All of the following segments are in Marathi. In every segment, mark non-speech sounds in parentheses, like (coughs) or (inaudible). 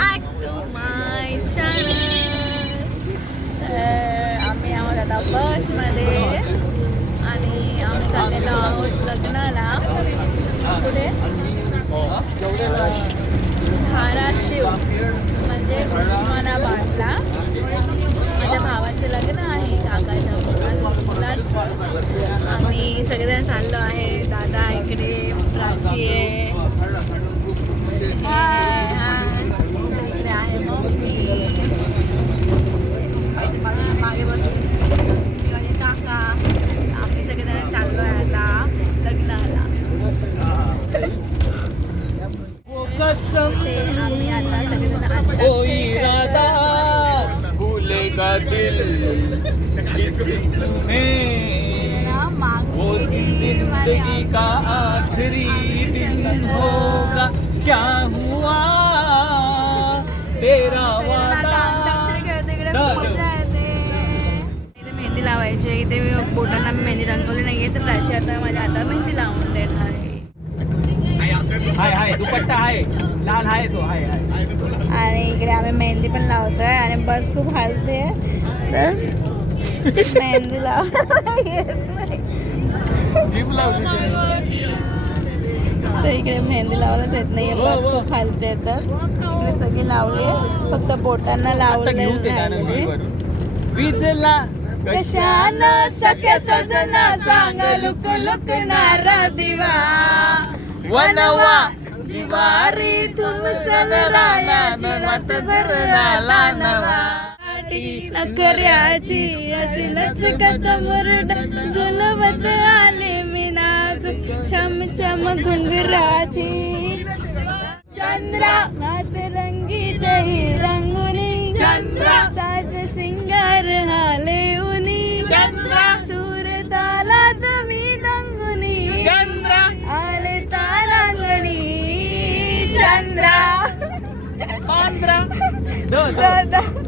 बॅक टू माय चॅनल तर आम्ही आहोत आता बसमध्ये आणि आम्ही चाललेलो आहोत लग्नाला. कुठे? धाराशिव म्हणजे उस्मानाबादला. माझ्या भावाचं लग्न आहे काकाच्या मुलाचं. आम्ही सगळेजण चाललो आहे. दादा इकडे प्राची आहे. बोटांना मी मेहंदी रंगवली नाहीये तर प्राची आता माझ्या हातात मेहंदी लावून देणार आहे हाय हाय दुपट्टा हाय लाल हाय तो हाय हाय आणि इकडे आम्ही मेहंदी पण लावतोय आणि बस खूप हालते तर मेहंदी लाव तर इकडे मेहंदी लावायलाच येत नाही हो, बस हो. खूप हालते तर सगळी लावली. फक्त बोटांना आता लावले. विजला कशानं सख्या सजना सांग लुक लुकणारा दिवा. वनवा जिवारी तुमसल रायाची रात भरणाला नवा नकऱ्याची अशी लचकत मुरड झुलवत आले मी नाजूक छम छम घुंगराची. चंद्रा नात रंगी दही रंगुनी चंद्रा. साज श्रृंगार हाले चंद्रा. सूर ताला तुम्ही दंगुनी चंद्रा. आले तारांगणी. चंद्रा. पांढरा. (laughs)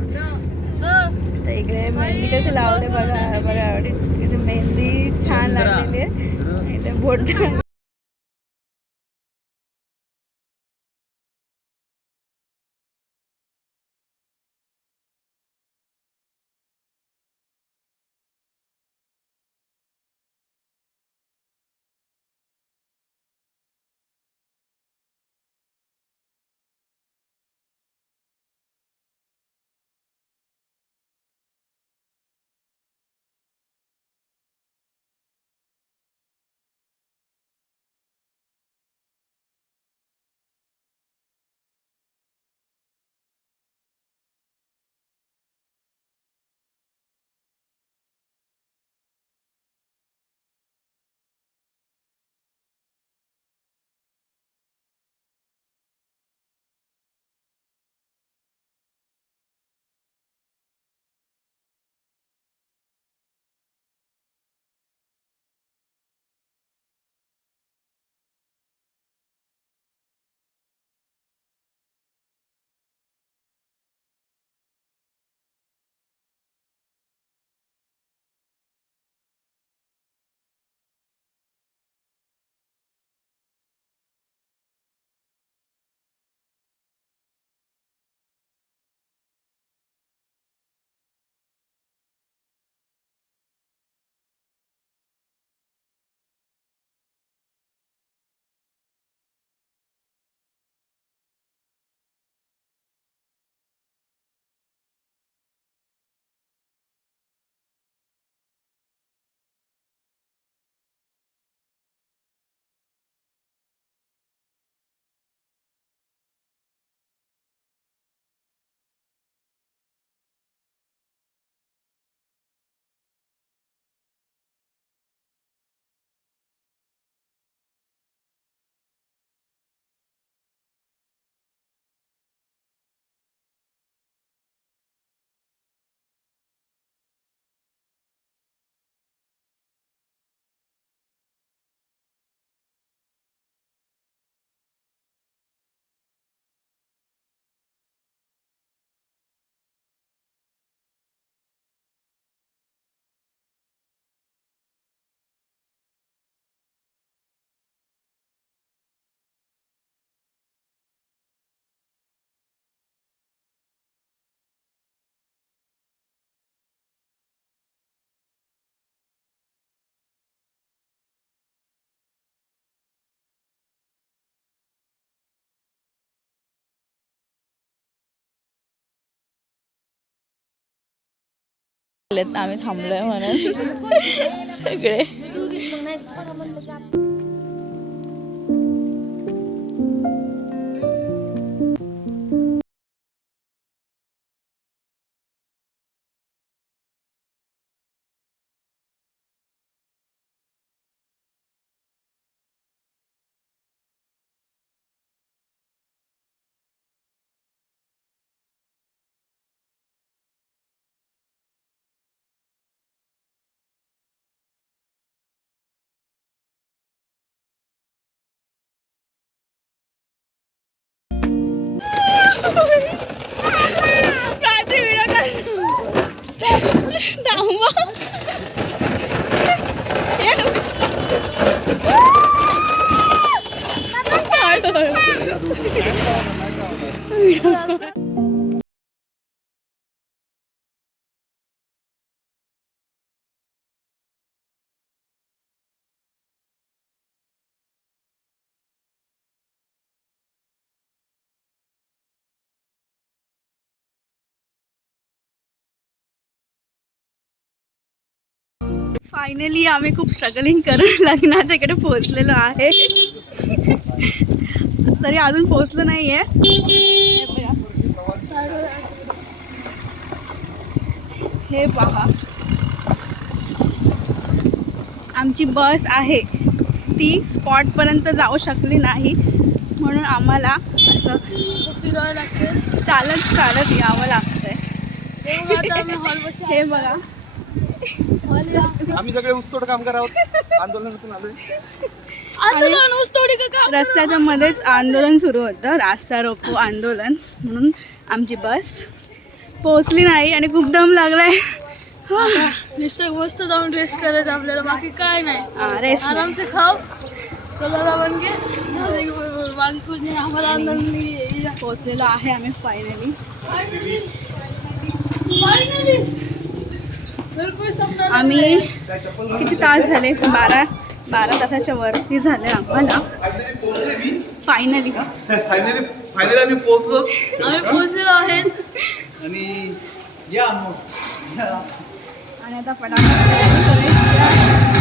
इकडे मेहंदी कशी लावले बघा बघा इथे मेहंदी छान. लागलेली आहे. इथे बोट आम्ही थांबलोय म्हणून. सगळे. फायनली आम्ही खूप स्ट्रगलिंग करून लग्नाच्या इकडे पोहोचलेलो आहे. तरी अजून पोहोचलो नाही आहे हे पहा. आमची बस आहे. ती स्पॉटपर्यंत जाऊ शकली नाही. म्हणून आम्हाला असं फिरावं लागते चालत चालत यावं लागतंय हे बघा. आम्ही हॉल बघा आम्ही सगळे ऊसतोड कामगार आहोत. आंदोलनातून आलोय. आंदोलन ऊसतोडी का काम रस्त्याच्या मध्येच आंदोलन सुरू होतं. रास्ता रोको आंदोलन. म्हणून आमची बस पोहोचली नाही आणि खूप दम लागलाय. नुसतं मस्त जाऊन रेस्ट करायचं आपल्याला. बाकी काय नाही. हा, रेस्ट आराम से खाओ कलर बन के जाने के बाद बाकी कुछ नहीं हमारा आंदोलन नहीं ये पोहोचलेलो आहे आम्ही फायनली फाइनली आम्ही किती तास झाले? बारा बारा तासाच्या वरती झाले आम्हाला. फायनली फायनली फायनली आम्ही पोहोचलो. आम्ही पोहोचलेलो आहेत. आणि या. आणि आता फटाफट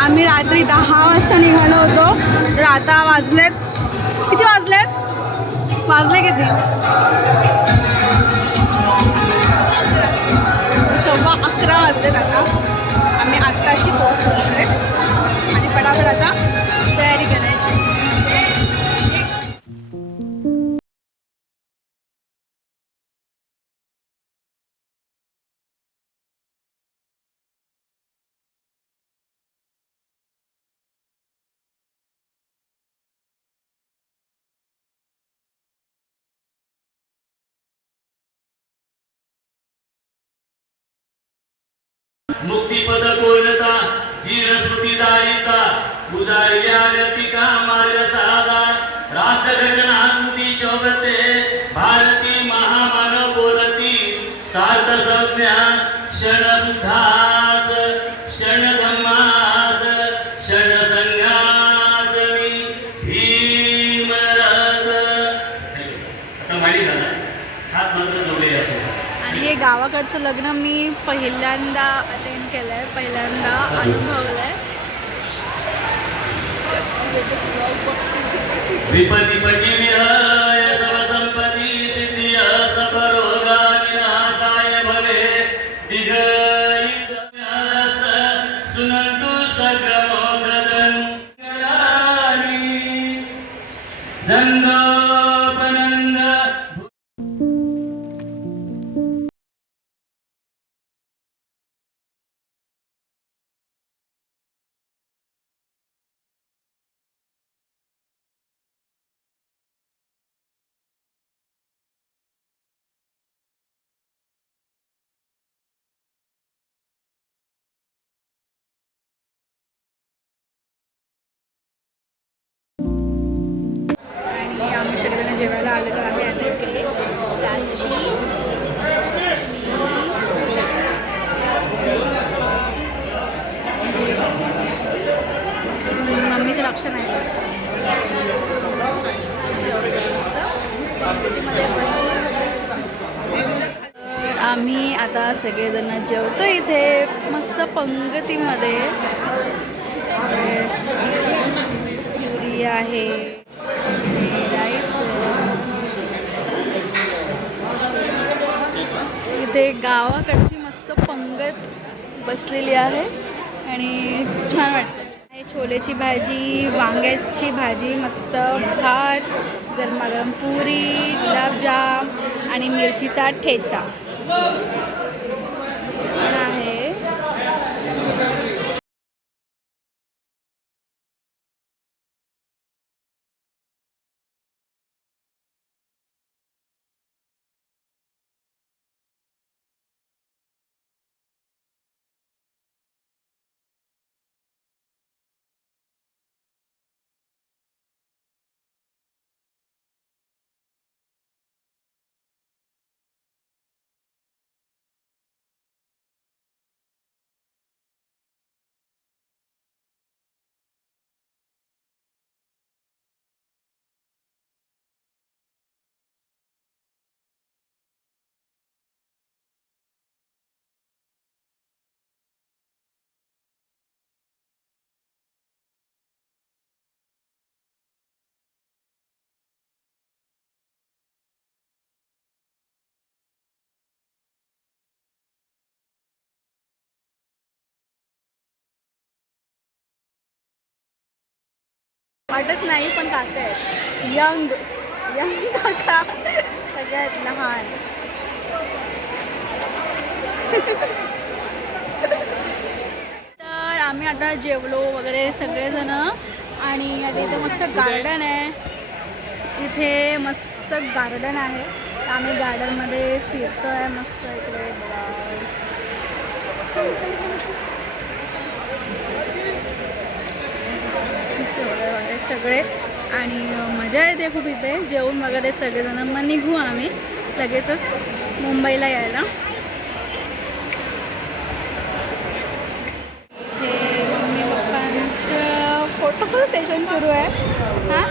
आम्ही रात्री दहा वाजता निघालो होतो. तर आता वाजलेत. किती वाजलेत? वाजले किती? जीरस्मृती जाईता पुजारिया व्यतिका मार्ग साधा राष्ट्रघटना कृती शोभते भारती महामानव बोलती सार्थ संज्ञा क्षण बुद्धास क्षण धम्मास क्षण संन्यास भीमरस. आता माहिती झालं. हात मंत्र जोडले असो. आणि हे गावाकडचं लग्न मी पहिल्यांदा अटेंड केलं आहे पहिल्यांदा अनुभवलं आहे आम्ही आता सगळेजण जेवतो इथे मस्त पंगतीमध्ये. पुरी आहे. इथे गावाकडची मस्त पंगत बसलेली आहे आणि छान वाटतं. छोलेची भाजी वांग्याची भाजी मस्त भात गरमागरम पुरी गुलाबजाम आणि मिरचीचा ठेचा. पण आहे वाटत नाही पण काका आहेत. यंग यंग काका. सगळ्यात लहान. तर आम्ही आता जेवलो वगैरे सगळेजण. आणि आता इथे मस्त गार्डन आहे. इथे मस्त गार्डन आहे. तर आम्ही गार्डनमध्ये फिरतोय मस्त इकडे बघा. तेवढे वगैरे सगळे. आणि मजा येते खूप इथे. जेवून वगैरे सगळेजण. मग निघू आम्ही. लगेचच मुंबईला यायला हे मम्मी पप्पांचं फोटो सेशन सुरू आहे हां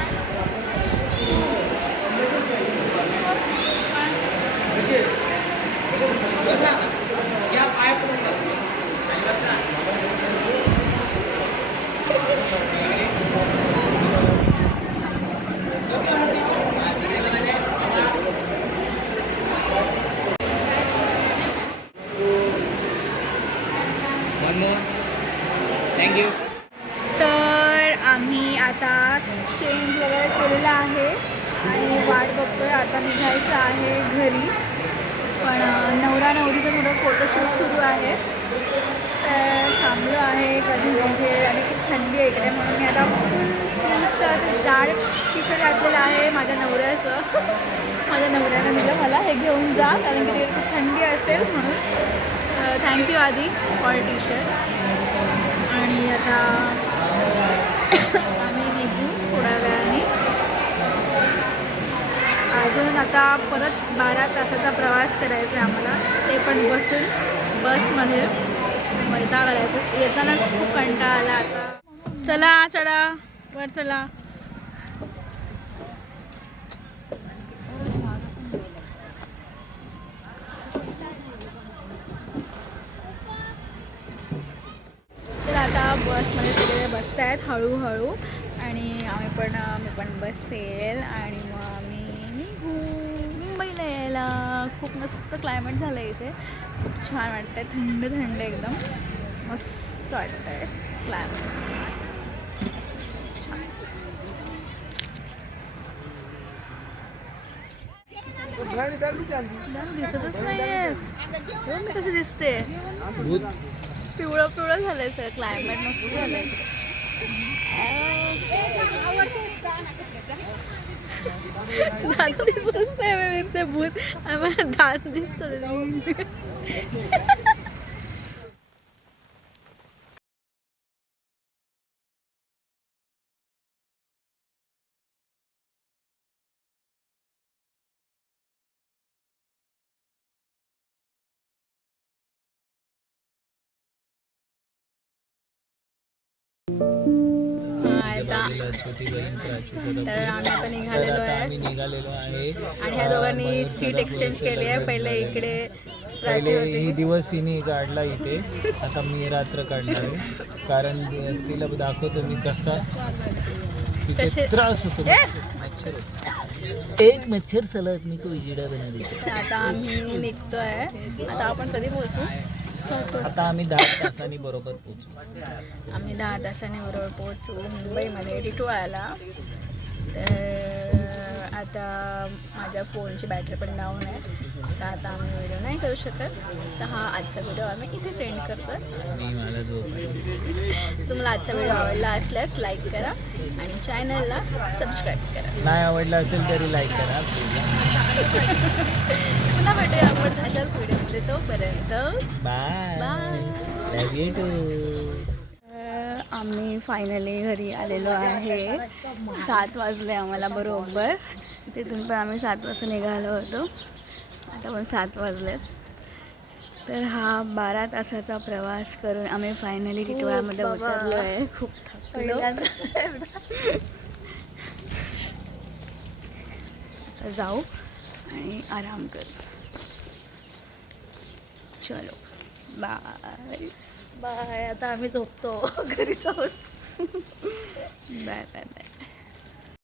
वन मोर थँक्यू तर आम्ही आता चेंज वगैरे केलेला आहे आणि वाट बघतोय आता निघायचं आहे घरी पण अं, नवरा नवरीचं थोडं फोटोशूट सुरू आहे तर थांबलो आहे कधी निघेल आणि खूप थंडी आहे इकडे म्हणून मी आता फुल फुलचं जाड टी शर्ट घातलेलं आहे माझ्या नवऱ्याचं. माझ्या नवऱ्यानं दिलं मला हे घेऊन जा कारण की तिकडे खूप थंडी असेल म्हणून. थँक्यू आधी फॉर टी शर्ट आणि आता (coughs) आम्ही निघू थोड्या वेळाने. अजून आता परत बारा तासाचा प्रवास करायचा आहे आम्हाला. ते पण बसून बसमध्ये. मैदा करायचं येतानाच खूप कंटाळा आला आता. चला चढा. वर चला. बसमध्ये सगळे बसत आहेत हळूहळू. आणि आम्ही पण मी पण बसेल आणि मग आम्ही निघू. मुंबईला यायला. खूप मस्त क्लायमेट झालं आहे इथे. खूप छान वाटतंय. थंड थंड एकदम. मस्त वाटतंय क्लायमेट दिसतच नाहीयेस. हो, मी कशी दिसते पिवळं पिवळं झालंय सर क्लायमेट मस्त झालंय. दात दिसत नाही मी दिसते भूत. आणि मला दात दिसत तर आम्ही आता निघालेलो आहे. आम्ही निघालेलो आहे. आणि ह्या दोघांनी सीट एक्सचेंज केली आहे. पहिले इकडे पहिले ही होती दिवस हिने काढला इथे. आता मी रात्र काढणार आहे. कारण तिला दाखवतो मी कसा तिथे कसे- त्रास होतो! मच्छर होतो. एक मच्छर सलत मी तो उजिडा बना देतो तर आता आम्ही निघतोय. आता आपण कधी पोहोचू? आता आम्ही दहा तासांनी बरोबर पोहोचू. आम्ही दहा तासाने बरोबर पोहोचू मुंबईमध्ये टिटवाळ्याला तर आता माझ्या फोनची बॅटरी पण डाऊन आहे. तर आता आम्ही व्हिडिओ नाही करू शकत. तर हा आजचा व्हिडिओ आम्ही इथेच एंड करतो तुम्हाला आजचा व्हिडिओ आवडला असल्यास लाईक करा आणि चॅनलला सबस्क्राईब करा. नाही आवडला असेल तरी लाईक करा. (laughs) पुन्हा भेटूया आपण अशाच व्हिडिओमध्ये. तोपर्यंत बाय. लव यू टू तर आम्ही फायनली घरी आलेलो आहे. सात वाजले आम्हाला बरोबर. तिथून पण आम्ही सात वाजता निघालो होतो. आता पण सात वाजलेत. तर हा बारा तासाचा प्रवास करून आम्ही फायनली टिटवाळ्यामध्ये उतरलो आहे खूप थकलो. जाऊ आणि आराम करू. चलो. बाय बाय आता आम्ही झोपतो. (laughs) घरी जाऊन. Bye bye bye